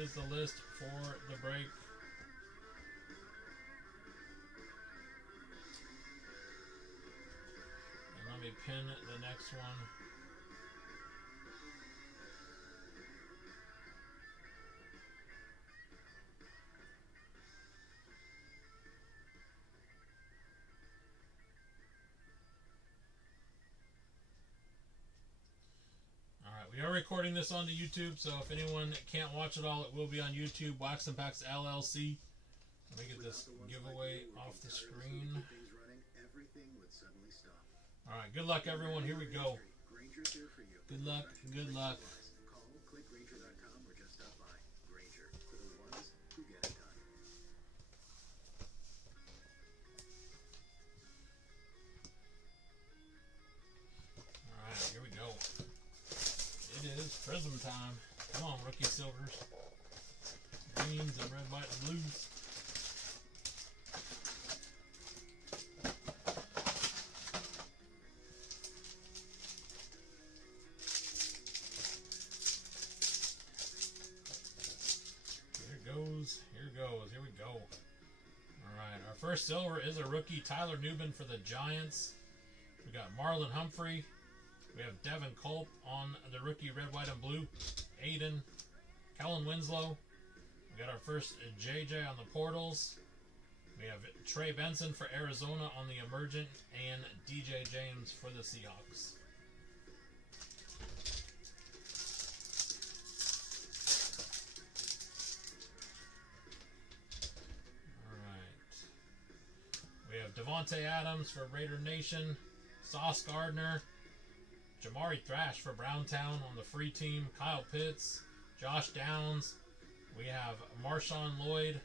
is the list for the break. And let me pin the next one. We are recording this onto YouTube, so if anyone can't watch it all, it will be on YouTube. Waxnpacks LLC. Let me get this giveaway off the screen. Alright, good luck everyone. Here we go. Good luck, good luck. Alright, here we go. It is Prism time. Come on, rookie silvers. Greens and red, white, and blues. Here goes. Here we go. Alright, our first silver is a rookie, Tyler Newman for the Giants. We got Marlon Humphrey. We have Devin Culp on the rookie red, white, and blue. Aiden. Kellen Winslow. We got our first JJ on the portals. We have Trey Benson for Arizona on the emergent. And DJ James for the Seahawks. Alright. We have Devontae Adams for Raider Nation. Sauce Gardner. Jamari Thrash for Browntown on the free team. Kyle Pitts. Josh Downs. We have Marshawn Lloyd.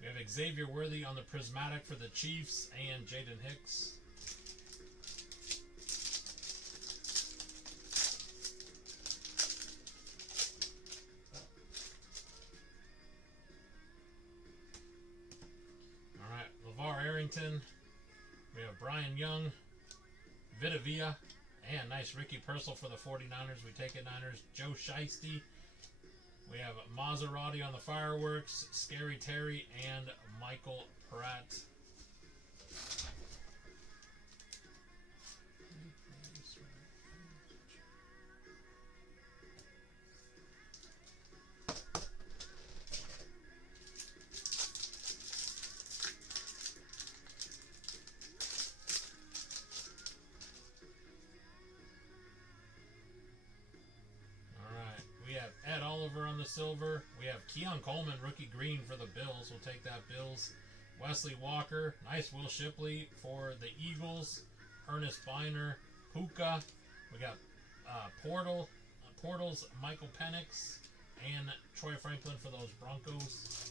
We have Xavier Worthy on the Prismatic for the Chiefs. And Jaden Hicks. Alright, LeVar Arrington. We have Brian Young. Vita Vea. And nice Ricky Purcell for the 49ers. We take it, Niners. Joe Shiesty. We have Maserati on the fireworks. Scary Terry and Michael Pratt. Ed Oliver on the silver. We have Keon Coleman, rookie green for the Bills. We'll take that, Bills. Wesley Walker. Nice Will Shipley for the Eagles. Ernest Biner. Puka. We got Portals, Michael Penix. And Troy Franklin for those Broncos.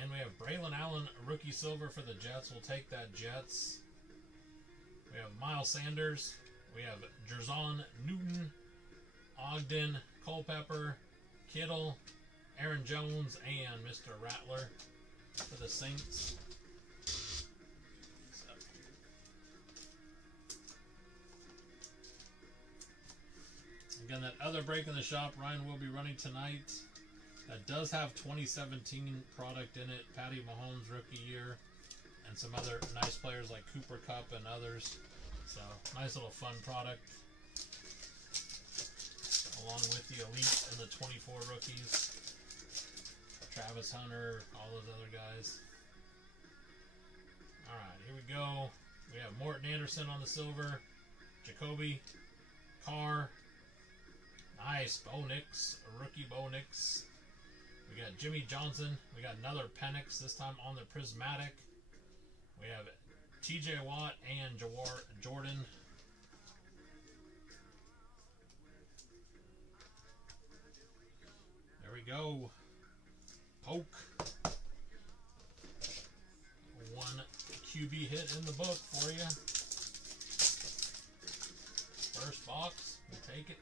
And we have Braylon Allen, rookie silver for the Jets. We'll take that, Jets. We have Miles Sanders. We have Jerzon Newton, Ogden, Culpepper, Kittle, Aaron Jones, and Mr. Rattler for the Saints. Again, that other break in the shop, Ryan will be running tonight. That does have 2017 product in it. Patty Mahomes rookie year. And some other nice players like Cooper Kupp and others. So, nice little fun product. Along with the Elite and the 24 rookies. Travis Hunter, all those other guys. Alright, here we go. We have Morton Anderson on the silver. Jacoby. Carr. Nice. Bo Nix. Rookie Bo Nix. We got Jimmy Johnson. We got another Penix, this time on the Prismatic. We have TJ Watt and Jawar Jordan. There we go. Poke. One QB hit in the book for you. First box. We'll take it.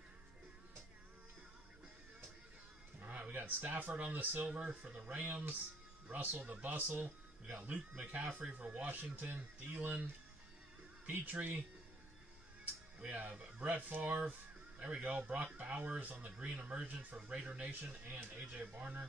Alright, we got Stafford on the silver for the Rams. Russell the Bustle. We got Luke McCaffrey for Washington, Thielen, Petrie. We have Brett Favre. There we go. Brock Bowers on the green emergent for Raider Nation and AJ Barner.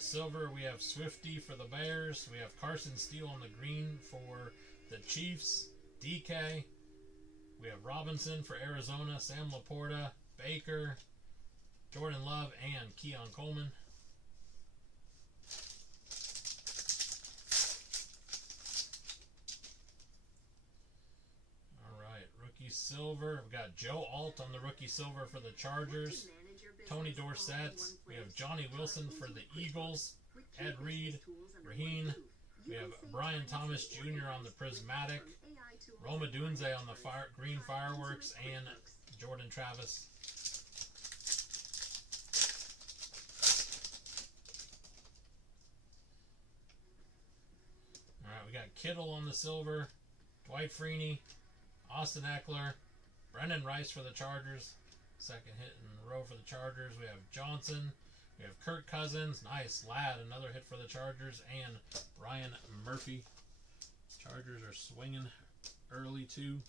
Silver, we have Swifty for the Bears. We have Carson Steele on the green for the Chiefs. DK. We have Robinson for Arizona. Sam Laporta, Baker, Jordan Love, and Keon Coleman. All right, rookie silver. We've got Joe Alt on the rookie silver for the Chargers. Tony Dorsett. We have Johnny Wilson for the Eagles. Ed Reed, Raheen. We have Brian Thomas Jr. on the Prismatic. Roma Dunze on the green fireworks, and Jordan Travis. All right, we got Kittle on the silver. Dwight Freeney, Austin Eckler, Brendan Rice for the Chargers. Second hit in a row for the Chargers. We have Johnson. We have Kirk Cousins. Nice lad. Another hit for the Chargers. And Brian Murphy. Chargers are swinging early too.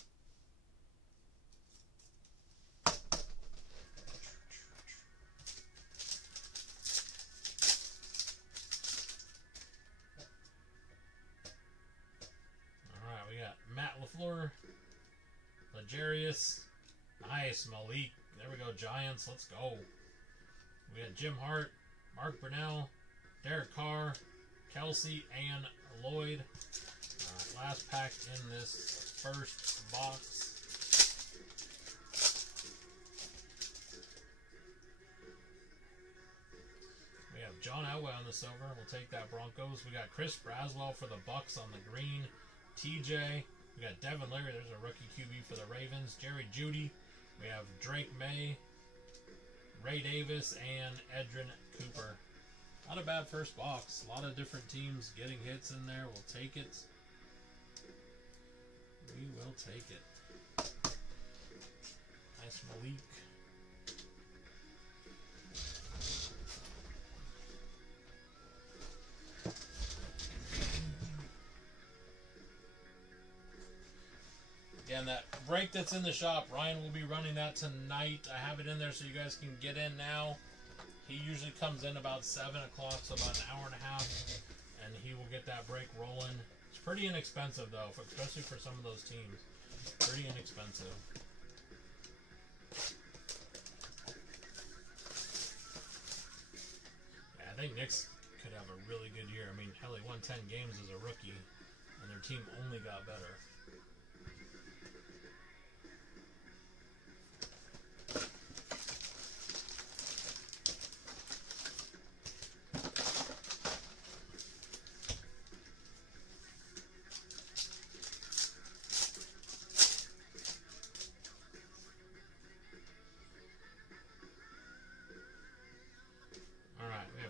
Alright, we got Matt LaFleur. Legarius. Nice. Malik. There we go, Giants. Let's go. We got Jim Hart, Mark Brunell, Derek Carr, Kelsey, and Lloyd. Last pack in this first box. We have John Elway on the silver. We'll take that, Broncos. We got Chris Braswell for the Bucks on the green. TJ. We got Devin Leary. There's a rookie QB for the Ravens. Jerry Jeudy. We have Drake May, Ray Davis, and Edrin Cooper. Not a bad first box. A lot of different teams getting hits in there. We'll take it. We will take it. Nice Malik. Again, that break that's in the shop, Ryan will be running that tonight. I have it in there so you guys can get in now. He usually comes in about 7 o'clock, so about an hour and a half, and he will get that break rolling. It's pretty inexpensive, though, especially for some of those teams. Pretty inexpensive. Yeah, I think Knicks could have a really good year. I mean, hell, he won 10 games as a rookie, and their team only got better.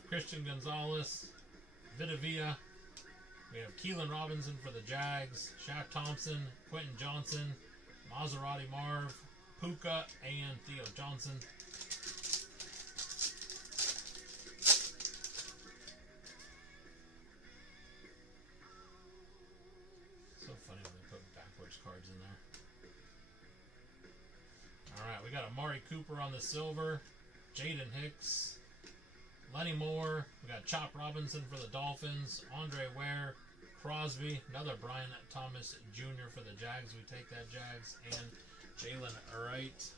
Christian Gonzalez, Vitavia. We have Keelan Robinson for the Jags, Shaq Thompson, Quentin Johnson, Maserati Marv, Puka, and Theo Johnson. So funny when they put backwards cards in there. Alright, we got Amari Cooper on the silver, Jaden Hicks, Lenny Moore. We got Chop Robinson for the Dolphins. Andre Ware. Crosby. Another Brian Thomas Jr. for the Jags. We take that, Jags. And Jalen Wright.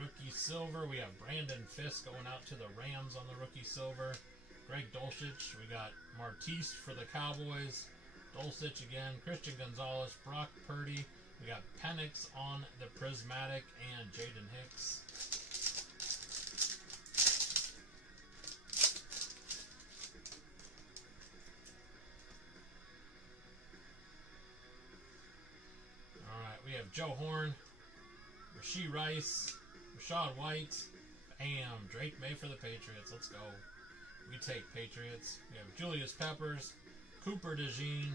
Rookie silver, we have Brandon Fisk going out to the Rams on the rookie silver. Greg Dulcich, we got Martise for the Cowboys. Dulcich again, Christian Gonzalez, Brock Purdy. We got Penix on the Prismatic, and Jaden Hicks. Joe Horn, Rasheed Rice, Rashad White, bam, Drake May for the Patriots. Let's go. We take Patriots. We have Julius Peppers, Cooper DeJean,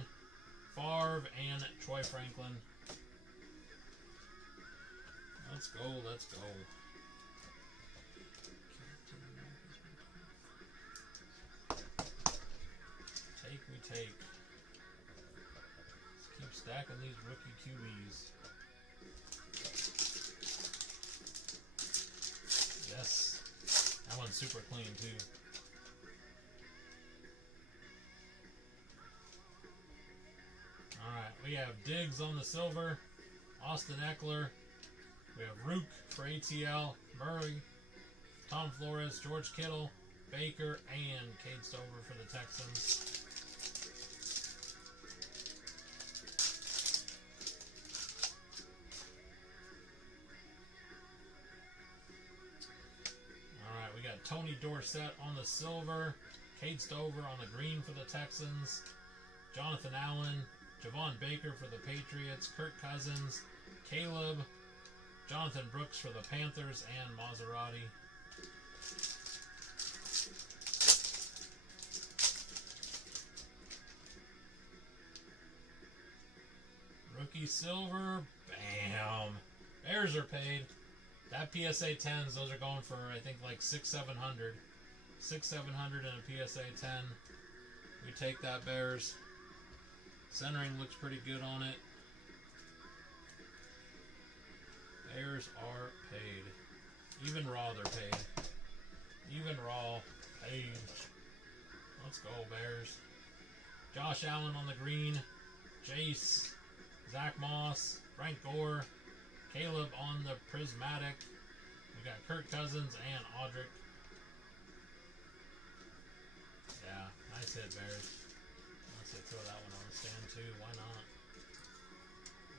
Favre, and Troy Franklin. Let's go, let's go. Take, we take. Let's keep stacking these rookie QBs. Yes. That one's super clean, too. Alright, we have Diggs on the silver, Austin Eckler, we have Rook for ATL, Murray, Tom Flores, George Kittle, Baker, and Cade Stover for the Texans. Alright, we got Tony Dorsett on the silver, Cade Stover on the green for the Texans, Jonathan Allen, Javon Baker for the Patriots, Kirk Cousins, Caleb, Jonathan Brooks for the Panthers, and Maserati. Rookie silver, bam. Bears are paid. That PSA 10s, those are going for, I think, like $600-700. $600-700 in a PSA 10. We take that, Bears. Centering looks pretty good on it. Bears are paid. Even raw, they're paid. Even raw, paid. Let's go, Bears. Josh Allen on the green. Jace. Zach Moss. Frank Gore. Caleb on the prismatic. We got Kirk Cousins and Audric. Yeah, nice hit, Bears. Let's say throw that one on the stand too. Why not?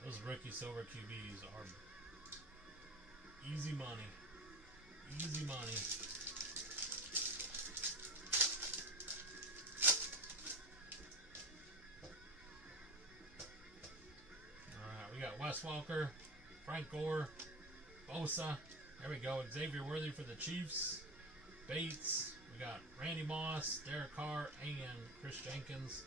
Those rookie silver QBs are easy money. Easy money. Alright, we got Wes Welker, Frank Gore, Bosa. There we go. Xavier Worthy for the Chiefs. Bates. We got Randy Moss, Derek Carr, and Chris Jenkins.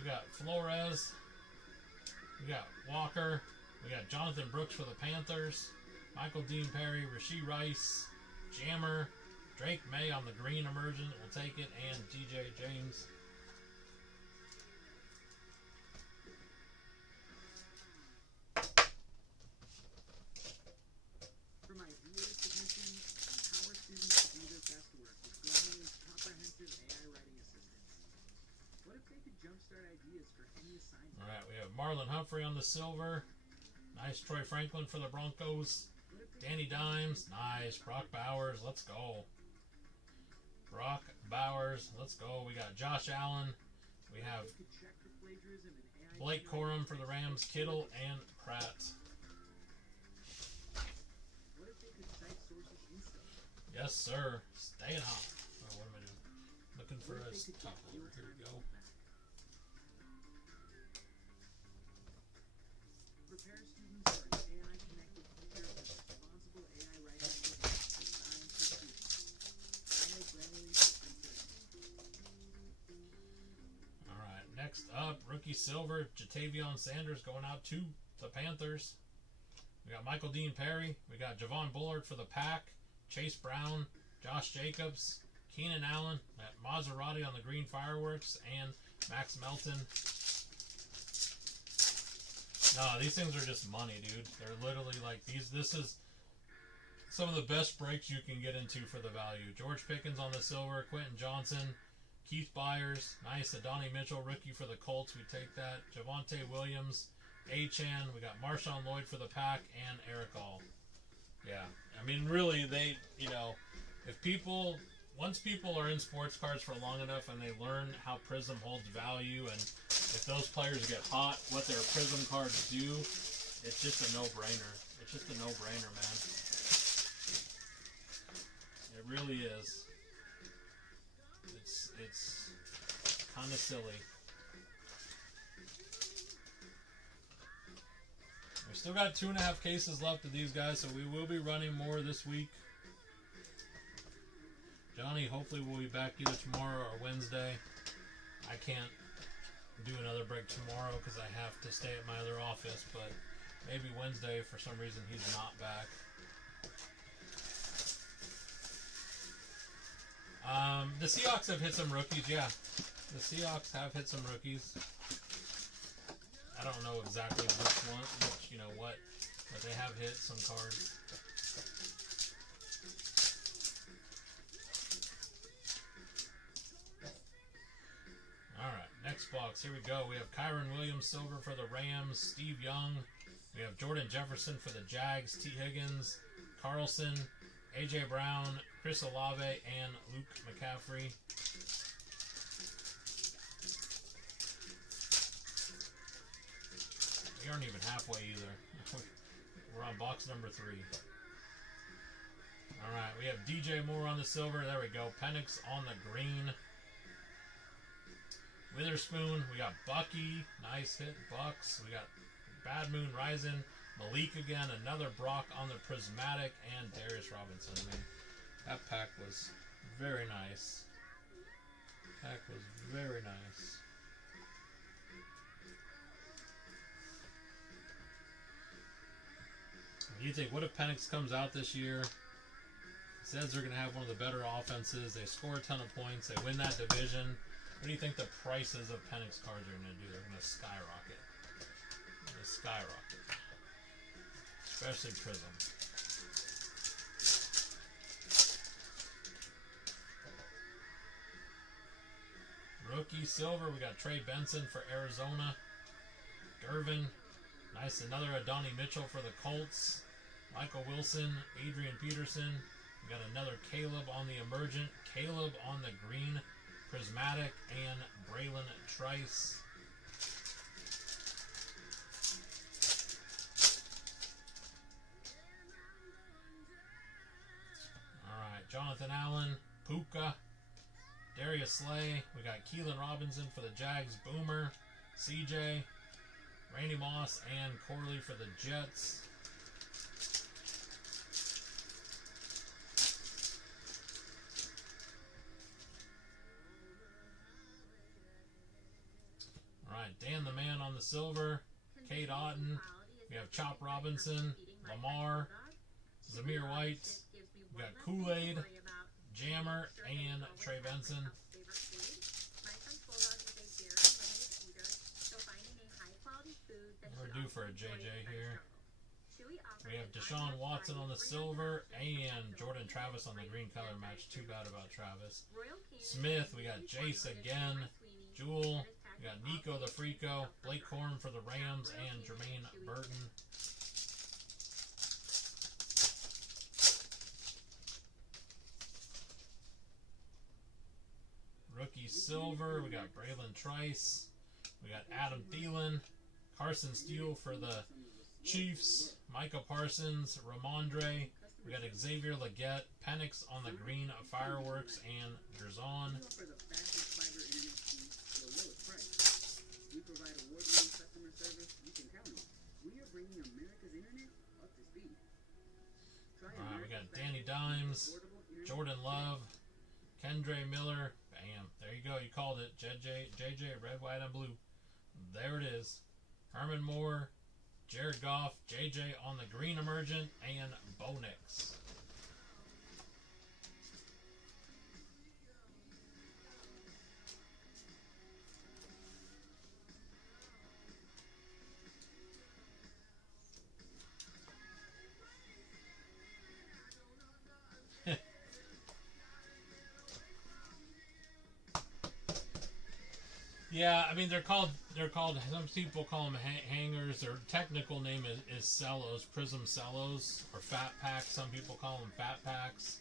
We got Flores, we got Walker, we got Jonathan Brooks for the Panthers, Michael Dean Perry, Rasheed Rice, Jammer, Drake May on the green emergent, we'll take it, and DJ James. From idea to submission, empower students to do their best work with Grammarly's comprehensive AI writing assistant. What if they could jumpstart ideas for any assignment? All right, we have Marlon Humphrey on the silver. Nice. Troy Franklin for the Broncos. Danny Dimes. Nice. Brock Bowers. Let's go. Brock Bowers. Let's go. We got Josh Allen. We have Blake Corum for the Rams. Kittle and Pratt. What if they could cite sources instantly? Yes, sir. Staying hot. Oh, what am I doing? Looking for a top loader. Here we go. Prepare students for an AI-connected future with responsible AI writing systems designed for students. Download Grammarly today. All right. Next up, rookie silver, Jatavion Sanders going out to the Panthers. We got Michael Dean Perry. We got Javon Bullard for the Pack. Chase Brown, Josh Jacobs, Keenan Allen, Maserati on the green fireworks, and Max Melton. No, these things are just money, dude. They're literally like these. This is some of the best breaks you can get into for the value. George Pickens on the silver, Quentin Johnson, Keith Byers, nice. Adonai Mitchell, rookie for the Colts. We take that. Javonte Williams, Achan. We got Marshawn Lloyd for the Pack, and Eric All. Yeah, I mean, really, they, if people once people are in sports cards for long enough and they learn how Prism holds value, and if those players get hot, what their Prism cards do, it's just a no-brainer. It's just a no-brainer, man. It really is. It's kind of silly. We still got 2.5 cases left of these guys, so we will be running more this week. Johnny, hopefully we'll be back either tomorrow or Wednesday. I can't do another break tomorrow because I have to stay at my other office, but maybe Wednesday if for some reason he's not back. The Seahawks have hit some rookies, yeah. The Seahawks have hit some rookies. I don't know exactly which one, what, but they have hit some cards. Alright, next box. Here we go. We have Kyron Williams silver for the Rams, Steve Young. We have Jordan Jefferson for the Jags, T. Higgins, Carlson, A.J. Brown, Chris Olave, and Luke McCaffrey. We aren't even halfway either. We're on box number 3. Alright, we have DJ Moore on the silver. There we go. Penix on the green. Witherspoon. We got Bucky. Nice hit, Bucks. We got Bad Moon Rising. Malik again. Another Brock on the prismatic. And Darius Robinson. I mean, that pack was very nice. Pack was very nice. You think, what if Penix comes out this year, says they're going to have one of the better offenses, they score a ton of points, they win that division, what do you think the prices of Penix cards are going to do? They're going to skyrocket. They're going to skyrocket. Especially Prism. Rookie silver, we got Trey Benson for Arizona. Gervin. Nice, another Adonai Mitchell for the Colts. Michael Wilson, Adrian Peterson. We got another Caleb on the emergent. Caleb on the green prismatic, and Braylon Trice. Alright, Jonathan Allen, Puka, Darius Slay. We got Keelan Robinson for the Jags, Boomer, CJ, Randy Moss, and Corley for the Jets. Alright, Dan the Man on the silver, Kate Otten. We have Chop Robinson, Lamar, Zamir White. We got Kool-Aid, Jammer, and Trey Benson. We're due for a JJ here. We have Deshaun Watson on the silver and Jordan Travis on the green color match. Too bad about Travis. Smith, we got Jace again. Jewel, we got Nico the Freako, Blake Corum for the Rams, and Jermaine Burton. Rookie silver, we got Braylon Trice. We got Adam Thielen. Carson Steele for the Chiefs, Micah Parsons, Ramondre. We got Xavier Legette, Penix on the green, Fireworks, and Drazon. We provide award-winning customer service you can count on. We are bringing America's internet up to speed. Alright, we got Danny Dimes, Jordan Love, Kendre Miller. Bam, there you go. You called it. JJ, red, white, and blue. There it is. Herman Moore, Jared Goff, JJ on the green emergent, and Bo Nix. Yeah, I mean they're called. Some people call them hangers. Their technical name is cellos, Prism cellos, or fat packs. Some people call them fat packs.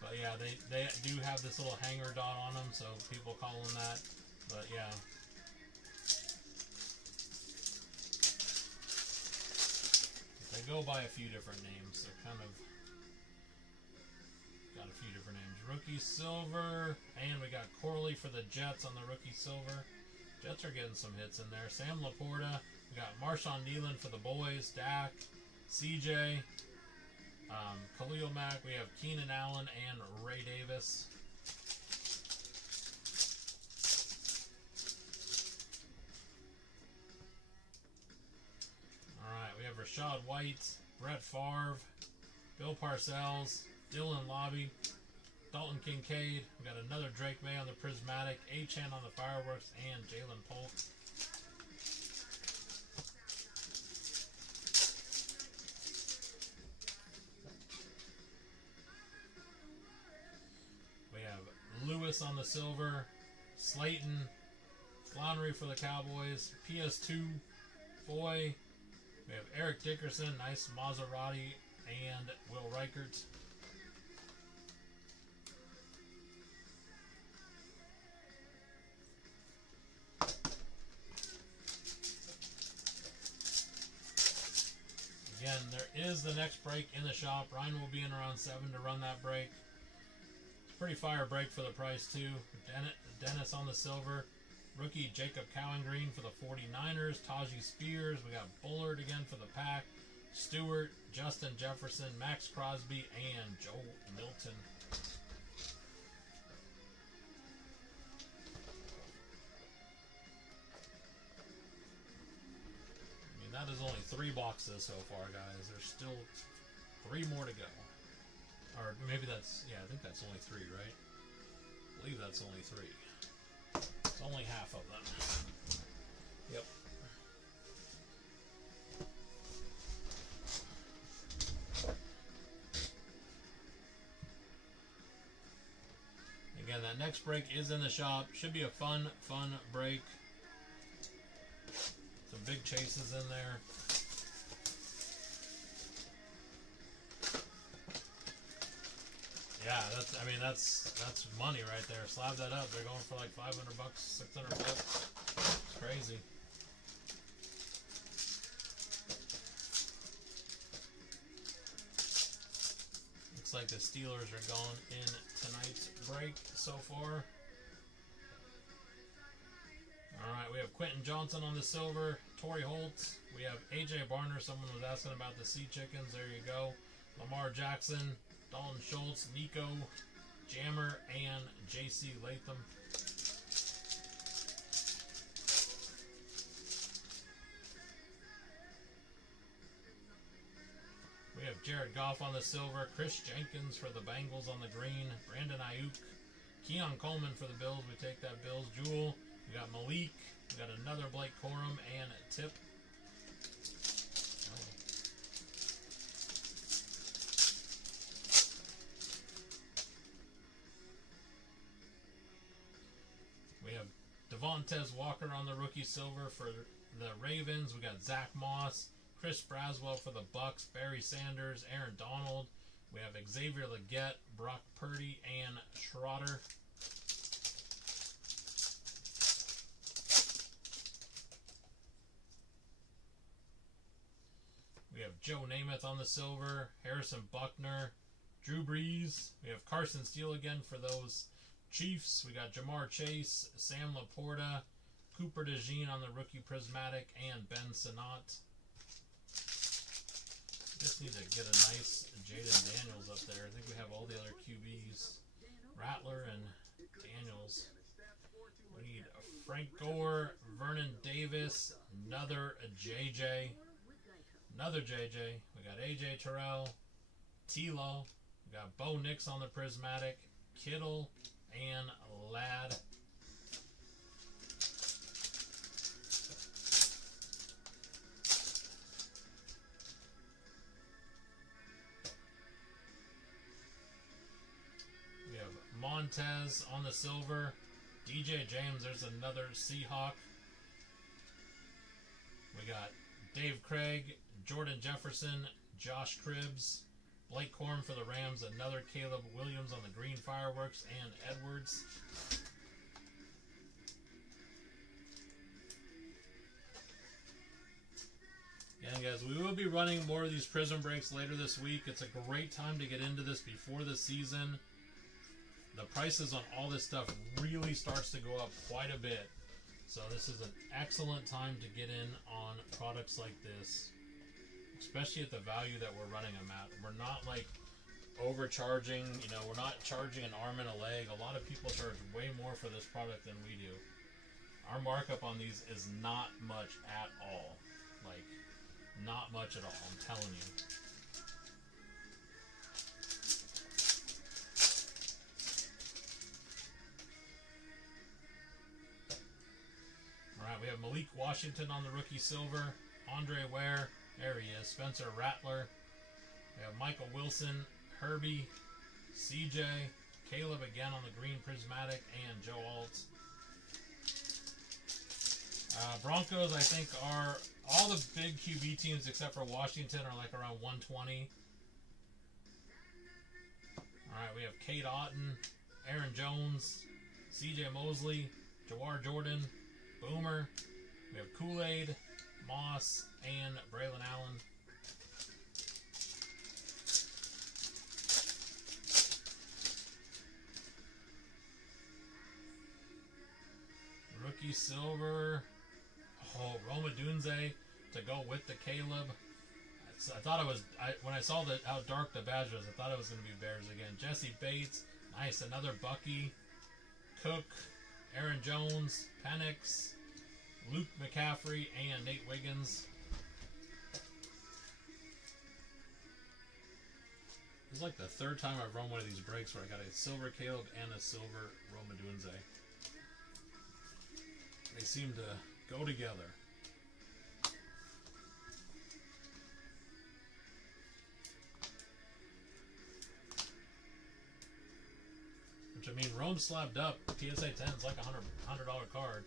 But yeah, they do have this little hanger dot on them, so people call them that. But yeah. They go by a few different names. They're kind of got a few different names. Rookie Silver, and we got Corley for the Jets on the Rookie Silver. Jets are getting some hits in there. Sam Laporta. We got Marshawn Nealon for the boys. Dak, CJ, Khalil Mack. We have Keenan Allen and Ray Davis. Alright, we have Rashad White, Brett Favre, Bill Parcells, Dylan Lobby, Dalton Kincaid. We got another Drake May on the Prismatic, Achan on the Fireworks, and Jalen Polk. We have Lewis on the silver, Slayton, Flannery for the Cowboys, PS2, Foy. We have Eric Dickerson, nice Maserati, and Will Reichert. Again, there is the next break in the shop. Ryan will be in around 7 to run that break. It's a pretty fire break for the price, too. Dennis on the silver. Rookie Jacob Cowing-Green for the 49ers. Tajee Spears. We got Bullard again for the Pack. Stewart, Justin Jefferson, Max Crosby, and Joe Milton. That is only 3 boxes so far, guys. There's still 3 more to go. Or maybe that's, yeah, I think that's only 3, right? I believe that's only 3. It's only half of them. Yep. Again, that next break is in the shop. Should be a fun break. Some big chases in there. Yeah, that's money right there. Slab that up. They're going for like $500, $600. It's crazy. Looks like the Steelers are gone in tonight's break so far. Alright, we have Quentin Johnson on the silver, Torrey Holt, we have AJ Barner, someone was asking about the Sea Chickens, there you go. Lamar Jackson, Dalton Schultz, Nico, Jammer, and JC Latham. We have Jared Goff on the silver, Chris Jenkins for the Bengals on the green, Brandon Ayuk, Keon Coleman for the Bills, we take that Bills jewel. We got Malik, we got another Blake Corum, and Tip. We have Devontae Walker on the rookie silver for the Ravens. We got Zach Moss, Chris Braswell for the Bucks, Barry Sanders, Aaron Donald. We have Xavier Legette, Brock Purdy, and Schroeder. We have Joe Namath on the silver, Harrison Buckner, Drew Brees. We have Carson Steele again for those Chiefs. We got Jamar Chase, Sam Laporta, Cooper DeJean on the rookie prismatic, and Ben Sinnott. Just need to get a nice Jaden Daniels up there. I think we have all the other QBs. Rattler and Daniels. We need Frank Gore, Vernon Davis, another JJ. Another JJ. We got AJ Terrell, Tilo. We got Bo Nix on the prismatic, Kittle, and Ladd. We have Montez on the silver, DJ James. There's another Seahawk. We got Dave Craig, Jordan Jefferson, Josh Cribbs, Blake Corum for the Rams. Another Caleb Williams on the green fireworks. And Edwards. Again, guys, we will be running more of these Prism breaks later this week. It's a great time to get into this before the season. The prices on all this stuff really starts to go up quite a bit. So this is an excellent time to get in on products like this, especially at the value that we're running them at. We're not like overcharging, you know, we're not charging an arm and a leg. A lot of people charge way more for this product than we do. Our markup on these is not much at all. Like, not much at all, I'm telling you. Alright, we have Malik Washington on the rookie silver. Andre Ware, there he is. Spencer Rattler. We have Michael Wilson, Herbie, CJ, Caleb again on the green prismatic, and Joe Alt. Broncos, I think, are all the big QB teams except for Washington are like around 120. Alright, we have Kate Otten, Aaron Jones, CJ Mosley, Jawar Jordan, Boomer. We have Kool-Aid, Moss, and Braylon Allen. Rookie silver. Oh, Roma Dunze to go with the Caleb. I thought it was, when I saw how dark the badge was, I thought it was going to be Bears again. Jesse Bates. Nice. Another Bucky. Cook. Aaron Jones. Penix. Luke McCaffrey. And Nate Wiggins. This is like the third time I've run one of these breaks where I got a silver Caleb and a silver Roma Dunze. They seem to go together. Which, I mean, Rome slabbed up. PSA 10 is like a $100 card.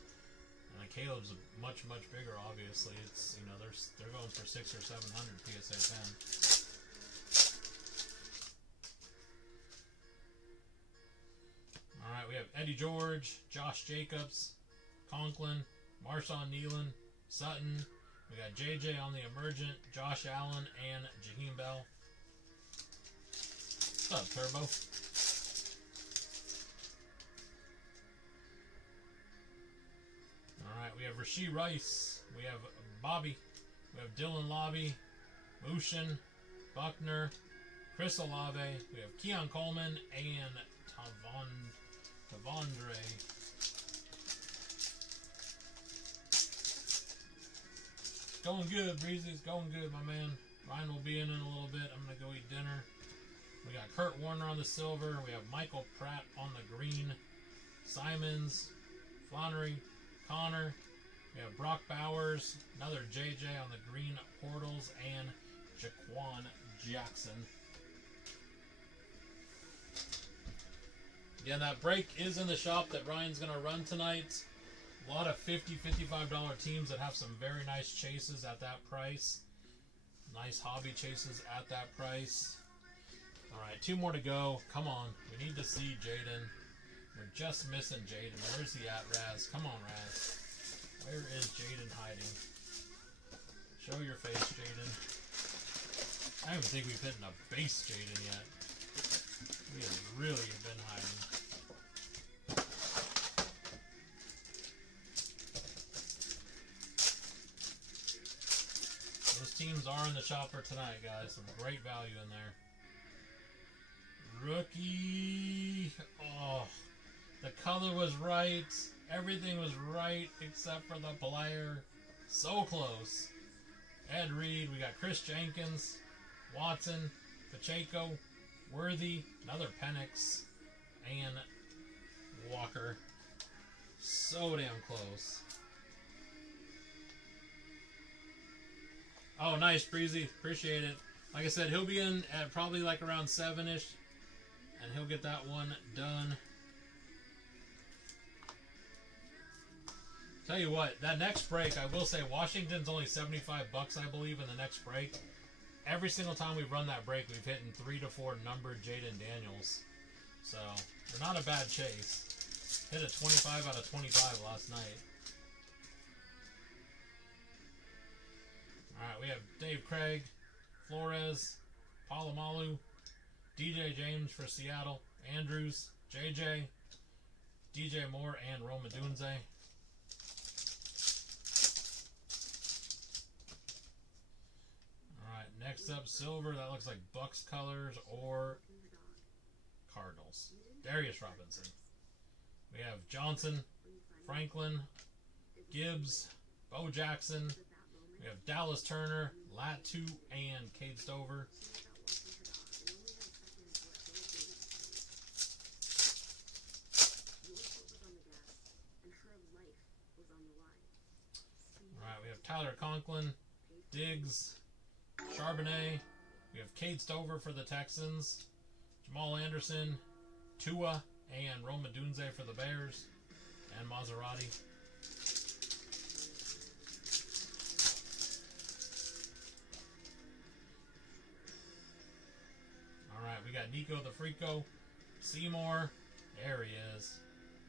And Caleb's much, much bigger, obviously. It's, you know, they're going for 600 or 700 PSA 10. Alright, we have Eddie George, Josh Jacobs, Conklin, Marshawn Nealon, Sutton. We got JJ on the emergent, Josh Allen, and Jaheim Bell. What's up, Turbo? Alright, we have Rashee Rice. We have Bobby. We have Dylan Lobby, Mushin, Buckner, Chris Olave. We have Keon Coleman and Tavondre. Going good, Breezy. It's going good, my man. Ryan will be in a little bit. I'm going to go eat dinner. We got Kurt Warner on the silver. We have Michael Pratt on the green. Simons, Flannery, Connor. We have Brock Bowers. Another JJ on the green portals. And Jaquan Jackson. Yeah, that break is in the shop that Ryan's going to run tonight. A lot of $50, $55 teams that have some very nice chases at that price. Nice hobby chases at that price. Alright, 2 more to go. Come on. We need to see Jaden. We're just missing Jaden. Where's he at, Raz? Come on, Raz. Where is Jaden hiding? Show your face, Jaden. I don't even think we've hit a base Jaden yet. We have really been hiding. Those teams are in the shop for tonight, guys. Some great value in there. Rookie. Oh, the color was right. Everything was right except for the player. So close. Ed Reed. We got Chris Jenkins, Watson, Pacheco, Worthy, another Penix, and Walker. So damn close. Oh, nice, Breezy. Appreciate it. Like I said, he'll be in at probably like around 7-ish, and he'll get that one done. Tell you what, that next break, I will say Washington's only $75, I believe, in the next break. every single time we've run that break, we've hit in 3 to 4 numbered Jaden Daniels. So, they're not a bad chase. Hit a 25 out of 25 last night. Alright, we have Dave Craig, Flores, Palomalu, DJ James for Seattle, Andrews, JJ, DJ Moore, and Roma Dunze. Alright, next up, silver. That looks like Bucks colors or Cardinals. Darius Robinson. We have Johnson, Franklin, Gibbs, Bo Jackson. We have Dallas Turner, Latu, and Cade Stover. Alright, we have Tyler Conklin, Diggs, Charbonnet. We have Cade Stover for the Texans, Jamal Anderson, Tua, and Roma Dunze for the Bears, and Maserati. Alright, we got Nico the Freako, Seymour. There he is.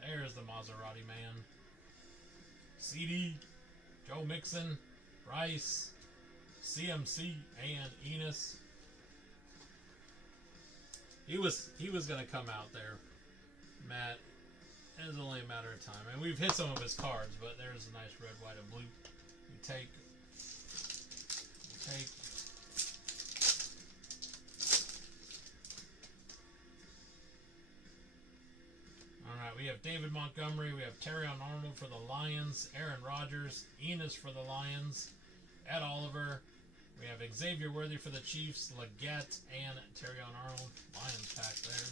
There's the Maserati man. CD, Joe Mixon, Rice, CMC, and Enos. He was gonna come out there, Matt. It was only a matter of time. And we've hit some of his cards, but there's a nice red, white, and blue. You take. Alright, we have David Montgomery, we have Terrion Arnold for the Lions, Aaron Rodgers, Enos for the Lions, Ed Oliver, we have Xavier Worthy for the Chiefs, Leggett, and Terrion Arnold. Lions pack there.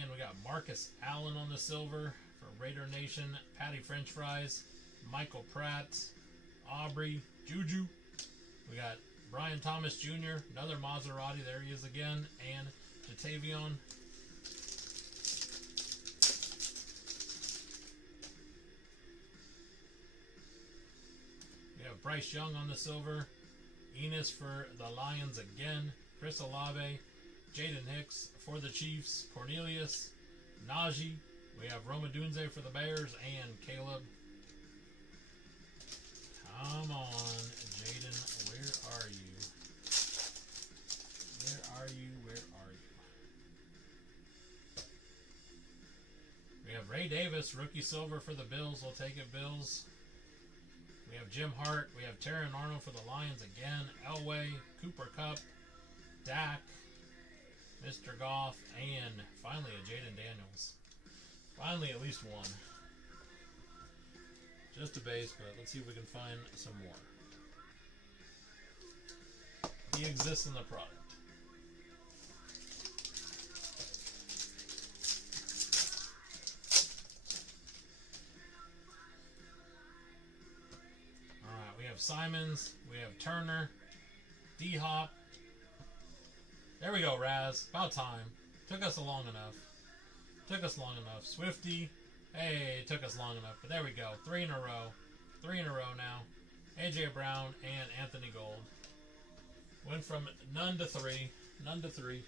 And we got Marcus Allen on the silver for Raider Nation, Patty French Fries, Michael Pratt, Aubrey, Juju. We got Brian Thomas Jr., another Maserati, there he is again, and Jatavion. We have Bryce Young on the silver, Enos for the Lions again, Chris Olave, Jaden Hicks for the Chiefs, Cornelius, Najee. We have Roma Dunze for the Bears, and Caleb. Come on, Jaden, where are you? Where are you? Where are you? We have Ray Davis, rookie silver for the Bills. We'll take it, Bills. We have Jim Hart. We have Terrion Arnold for the Lions again. Elway, Cooper Kupp, Dak, Mr. Goff, and finally a Jaden Daniels. Finally at least one. Just a base, but let's see if we can find some more. He exists in the product. Alright, we have Simons, we have Turner, D-Hop. There we go, Raz. About time. Took us long enough. Swifty. Hey, it took us long enough, but there we go. 3 in a row. 3 in a row now. A.J. Brown and Anthony Gold. Went from none to 3. None to 3.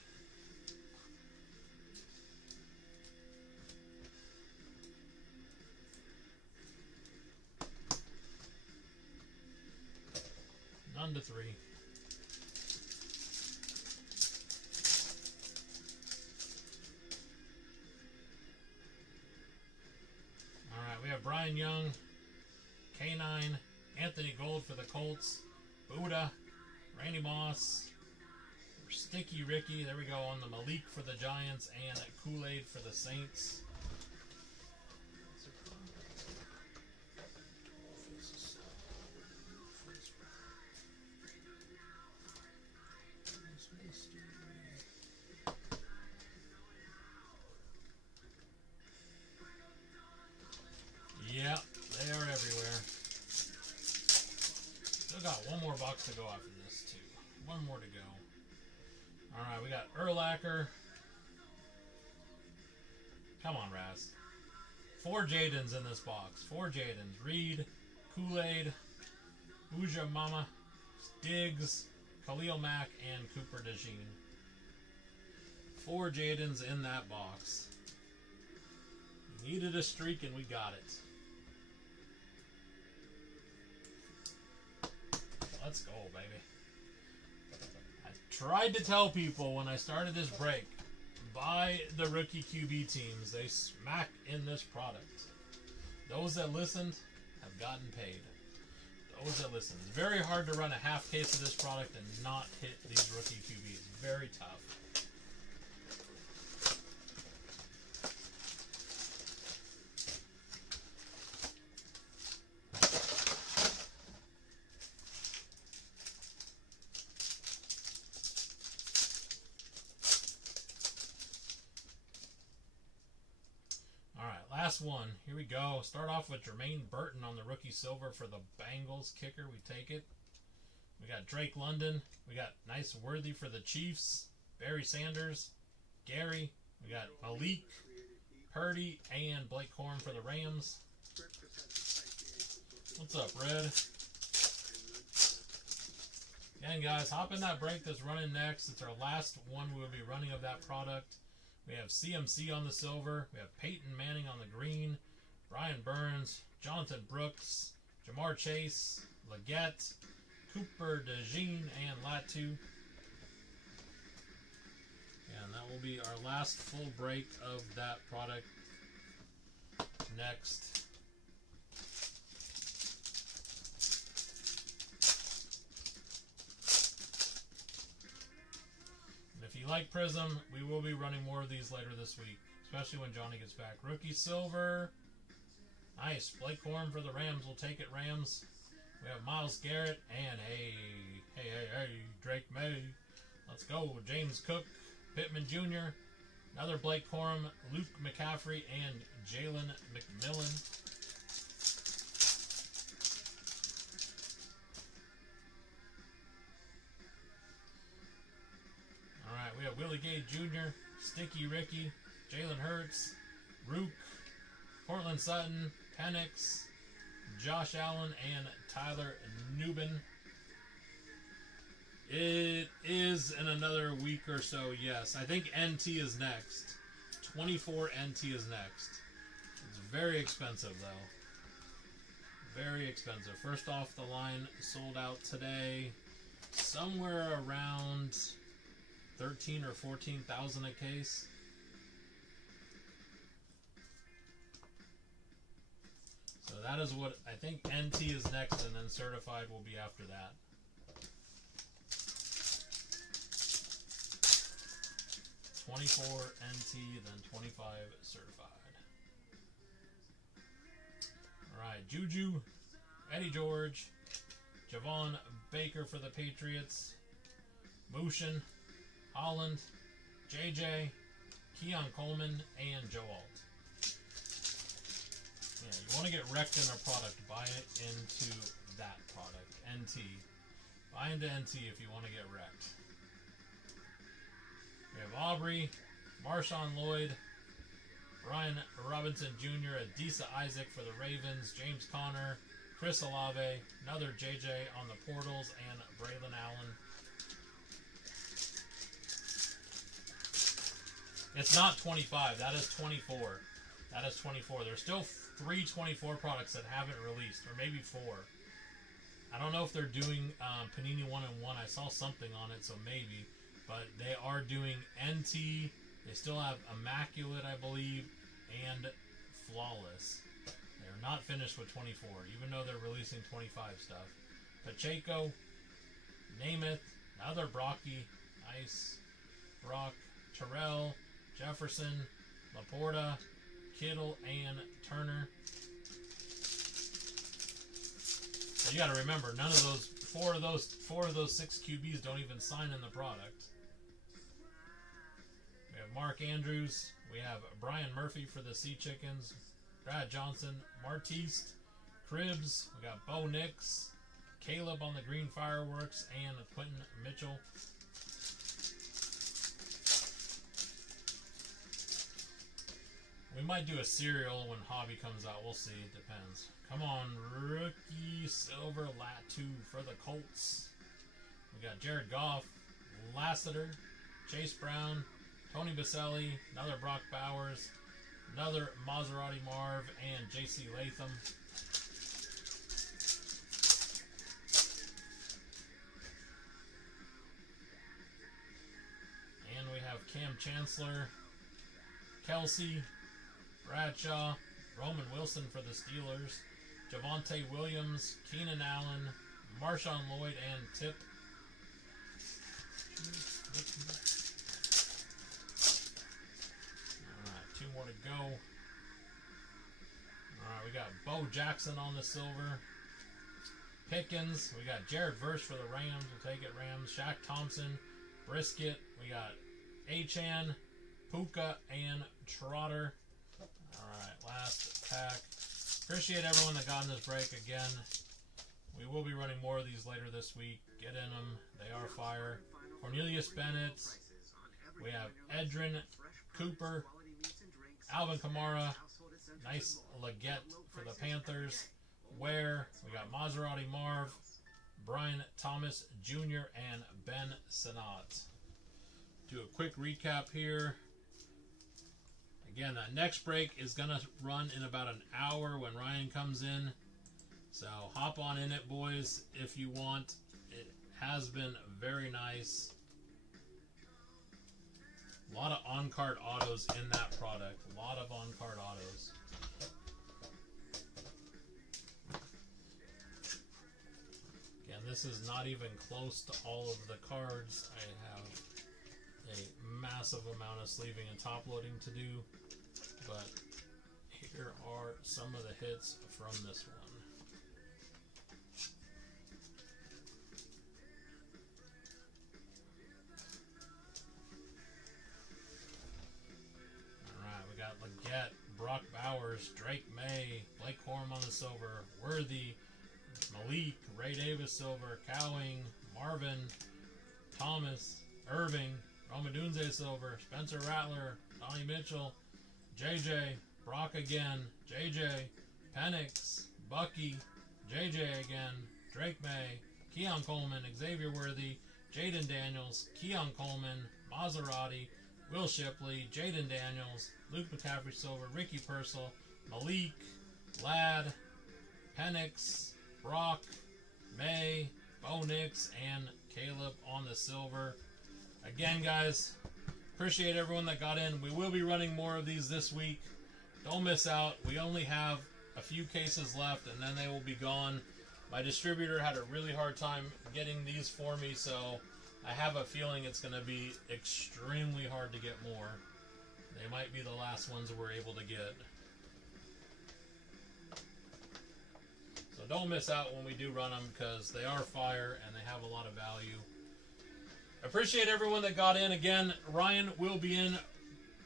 None to 3. Alright, we have Brian Young, K9, Anthony Gold for the Colts, Buddha, Randy Moss, Sticky Ricky, there we go, on the Malik for the Giants, and Kool-Aid for the Saints. Yep, they are everywhere. Still got one more box to go after this, too. One more to go. Alright, we got Urlacher. Come on, Raz. 4 Jadens in this box. 4 Jadens. Reed, Kool-Aid, Uja Mama, Diggs, Khalil Mack, and Cooper DeJean. 4 Jadens in that box. We needed a streak and we got it. Let's go, baby. I tried to tell people when I started this break, buy the rookie QB teams. They smack in this product. Those that listened have gotten paid. Those that listened. It's very hard to run a half case of this product and not hit these rookie QBs. Very tough. Last one. Here we go. Start off with Jermaine Burton on the rookie silver for the Bengals kicker. We take it. We got Drake London. We got nice Worthy for the Chiefs. Barry Sanders. Gary. We got Malik, Purdy, and Blake Corum for the Rams. What's up, Red? Again, guys, hop in that break that's running next. It's our last one we'll be running of that product. We have CMC on the silver. We have Peyton Manning on the green. Brian Burns, Jonathan Brooks, Jamar Chase, Leggett, Cooper DeJean, and Latu. And that will be our last full break of that product next. If you like Prism, we will be running more of these later this week, especially when Johnny gets back. Rookie silver. Nice. Blake Corum for the Rams. We'll take it, Rams. We have Myles Garrett and hey, Drake May. Let's go. James Cook, Pittman Jr., another Blake Corum, Luke McCaffrey, and Jalen McMillan. We have Willie Gay Jr., Sticky Ricky, Jalen Hurts, Rook, Cortland Sutton, Penix, Josh Allen, and Tyler Nubin. It is in another week or so, yes. I think NT is next. 24 NT is next. It's very expensive, though. Very expensive. First off the line, sold out today. Somewhere around 13 or 14,000 a case. So that is what I think. NT is next, and then certified will be after that. $24 NT, then 25 certified. All right, Juju, Eddie George, Javon Baker for the Patriots, Mushin, Holland, JJ, Keon Coleman, and Joe Alt. Yeah, you want to get wrecked in a product, buy it into that product, NT. Buy into NT if you want to get wrecked. We have Aubrey, Marshawn Lloyd, Brian Robinson Jr., Adisa Isaac for the Ravens, James Conner, Chris Olave, another JJ on the portals, and Braylon Allen. It's not 25. That is 24. That is 24. There's still 3 24 products that haven't released, or maybe 4. I don't know if they're doing Panini 1-1. I saw something on it, so maybe. But they are doing NT. They still have Immaculate, I believe, and Flawless. They're not finished with 24, even though they're releasing 25 stuff. Pacheco, Namath, another Brocky, nice. Brock, Terrell, Jefferson, Laporta, Kittle, and Turner. So you got to remember, none of those, four of those 6 QBs don't even sign in the product. We have Mark Andrews. We have Brian Murphy for the Sea Chickens. Brad Johnson, Martiste, Cribbs. We got Bo Nix, Caleb on the Green Fireworks, and Quentin Mitchell. We might do a serial when Hobby comes out. We'll see. Depends. Come on, rookie silver lat 2 for the Colts. We got Jared Goff, Lassiter, Chase Brown, Tony Baselli, another Brock Bowers, another Maserati Marv, and J.C. Latham. And we have Cam Chancellor, Kelsey, Bradshaw, Roman Wilson for the Steelers, Javonte Williams, Keenan Allen, Marshawn Lloyd, and Tip. Alright, 2 more to go. Alright, we got Bo Jackson on the silver. Pickens. We got Jared Verse for the Rams. We'll take it, Rams. Shaq Thompson, Brisket. We got Achan, Puka, and Trotter. Alright, last pack. Appreciate everyone that got in this break again. We will be running more of these later this week. Get in them. They are fire. Cornelius Bennett. We have Edrin Cooper. Alvin Kamara. Nice Leggett for the Panthers. Ware. We got Maserati Marv. Brian Thomas Jr. and Ben Sinnott. Do a quick recap here. Again, that next break is going to run in about an hour when Ryan comes in. So hop on in it, boys, if you want. It has been very nice. A lot of on-card autos in that product. A lot of on-card autos. Again, this is not even close to all of the cards. I have a massive amount of sleeving and top loading to do. But here are some of the hits from this one. Alright, we got Leggett, Brock Bowers, Drake May, Blake Corum on the silver, Worthy, Malik, Ray Davis silver, Cowing, Marvin, Thomas, Irving, Romadunze silver, Spencer Rattler, Donnie Mitchell, JJ, Brock again, JJ, Penix, Bucky, JJ again, Drake May, Keon Coleman, Xavier Worthy, Jaden Daniels, Keon Coleman, Maserati, Will Shipley, Jaden Daniels, Luke McCaffrey silver, Ricky Purcell, Malik, Ladd, Penix, Brock, May, Bo Nix, and Caleb on the silver. Again, guys, appreciate everyone that got in. We will be running more of these this week. Don't miss out. We only have a few cases left, and then they will be gone. My distributor had a really hard time getting these for me, so I have a feeling it's going to be extremely hard to get more. They might be the last ones we're able to get. So don't miss out when we do run them, because they are fire and they have a lot of value. Appreciate everyone that got in. Again, Ryan will be in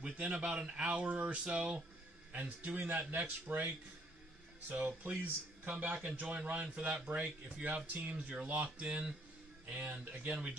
within about an hour or so and doing that next break. So please come back and join Ryan for that break. If you have teams, you're locked in. And again, we do